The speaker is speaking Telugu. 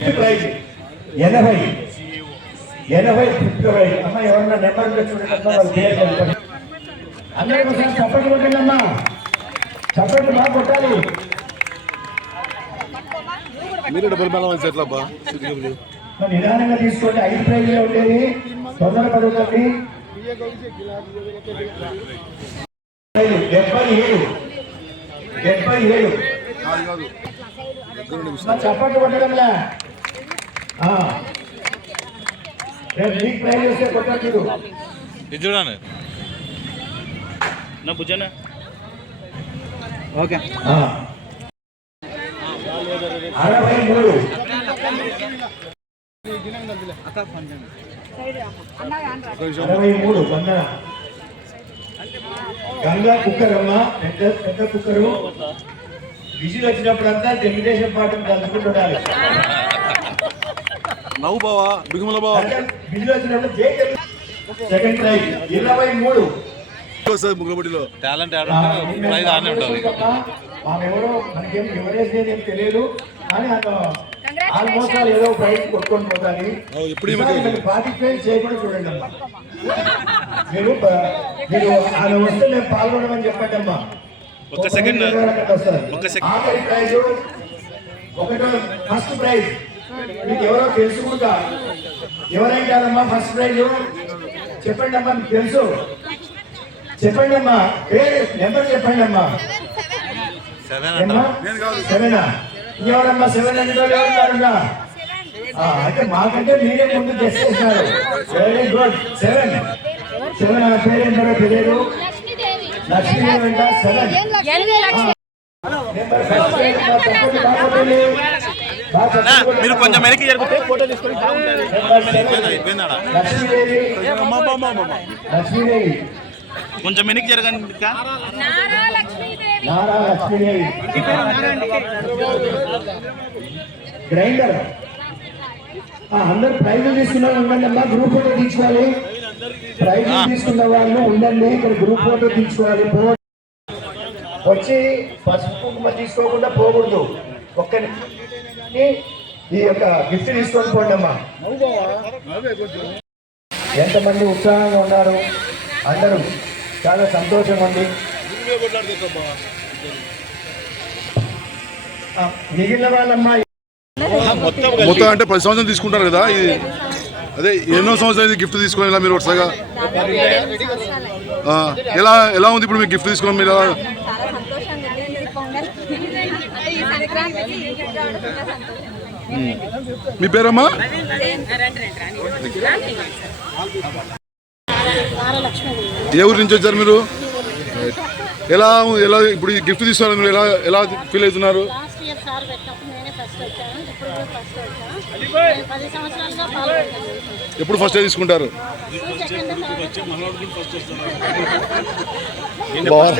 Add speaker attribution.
Speaker 1: ఎనభై ఎనభై ఫిబ్రవరి అమ్మ ఎవరన్నా నెంబర్ ఉంటే చూడండి వాళ్ళ పేరు ఒకసారి చప్పట్లు కొట్టండి అమ్మా. చప్పట్లు బాగా కొట్టాలి.
Speaker 2: మీరు డబుల్ బ్యాలెన్స్ ఎట్లా అబ్బా.
Speaker 1: మరి నిదానంగా తీసుకోండి. ఐదు ప్రైజ్లే ఉండేది. తొందర పడుతుంది డెబ్బై ఏడు. డెబ్బై ఏడు. చప్పట్లు కొట్టడంలా
Speaker 3: ఇది చూడండి. నా భుజన. ఓకే.
Speaker 1: ఆ. అరవై మూడు. అరవై మూడు వందన గంగా కుక్కరమ్మ పెద్ద పెద్ద కుక్కరు. విజిల్ వచ్చినప్పుడంతా తెలుగుదేశం పార్టీని కలుసుకుంటుండాలి
Speaker 2: నవ్వు బావా బిగుమల బావా. వస్తుంది ముగ్గులబడిలో.
Speaker 3: టాలెంట్ ప్రైజ్ ఆనే ఉంటుంది
Speaker 1: తెలియదు కానీ ఆల్మోస్ట్ ఆల్ ఏదో ప్రైజ్ కొట్టుకొని పోతాని
Speaker 2: ఎప్పుడు
Speaker 1: పార్టిసిపేట్ చేయకుండా చూడండి అమ్మా. మీరు మీరు ఆమె వస్తే మేము పాల్గొనమని చెప్పండి అమ్మా.
Speaker 3: ఒక్క సెకండ్. ఒక్క సెకండ్.
Speaker 1: ఒకటో ఫస్ట్ ప్రైజ్ మీకు ఎవరో తెలుసుకుంటా ఎవరైతారమ్మా ఫస్ట్ ప్రైజ్ చెప్పండి అమ్మా మీకు తెలుసు? చెప్పండి అమ్మా పేరు నెంబర్ చెప్పండి అమ్మా.
Speaker 3: సెవెన్
Speaker 1: ఎవరమ్మా సెవెన్ అంటే ఎవరున్నారన్నా ఆ, అయితే మాకంటే మీరే ముందు గెస్ట్ చేశారు. వెరీ గుడ్ సెవెన్ సెవెన్ ఆ పేరు ఏంటో తెలియదు.
Speaker 4: లక్ష్మీదేవి
Speaker 1: అంట సెవెన్ నెంబర్ ఫస్ట్
Speaker 3: మీరు కొంచెం వెనక్కి జరిగితే ఫోటో తీసుకొని కొంచెం వెనక్కి జరగండి
Speaker 1: గ్రైండర్. ఆ, అందరు ప్రైజులు తీసుకున్న ఉండండి అమ్మా గ్రూప్ ఫోటో తీసుకోవాలి. ప్రైజులు తీసుకున్న వాళ్ళు ఉండండి ఇక్కడ గ్రూప్ ఫోటో తీసుకోవాలి వచ్చి పసుపు కుంకుమ తీసుకోకుండా పోకూడదు. ఒక్కని ఈ యొక్క గిఫ్ట్ తీసుకొని పోండి అమ్మా ఎంతమంది ఉత్సాహంగా ఉన్నారు? అందరూ చాలా సంతోషంగా ఉంది. మిగిలిన వాళ్ళమ్మా
Speaker 3: మొత్తం
Speaker 2: మొత్తం అంటే పది సంవత్సరం తీసుకుంటారు కదా ఇది అదే ఎన్నో సంవత్సరాలు ఇది గిఫ్ట్ తీసుకుని మీరు వరుసగా ఎలా ఎలా ఉంది ఇప్పుడు మీకు గిఫ్ట్ తీసుకుని మీరు మీ పేరమ్మా? ఏ ఊరి నుంచి వచ్చారు మీరు? ఎలా ఎలా ఇప్పుడు గిఫ్ట్ తీసుకున్నారు మీరు ఎలా ఎలా ఫీల్ అవుతున్నారు?
Speaker 5: లాస్ట్ ఇయర్ సార్ పెట్టినప్పుడు నేనే ఫస్ట్ వచ్చాను ఇప్పుడు కూడా ఫస్ట్ వచ్చాను. నేను పది సంవత్సరాలుగా పాల్గొన్నాను
Speaker 2: ఎప్పుడు ఫస్ట్ తీసుకుంటారు? బాగా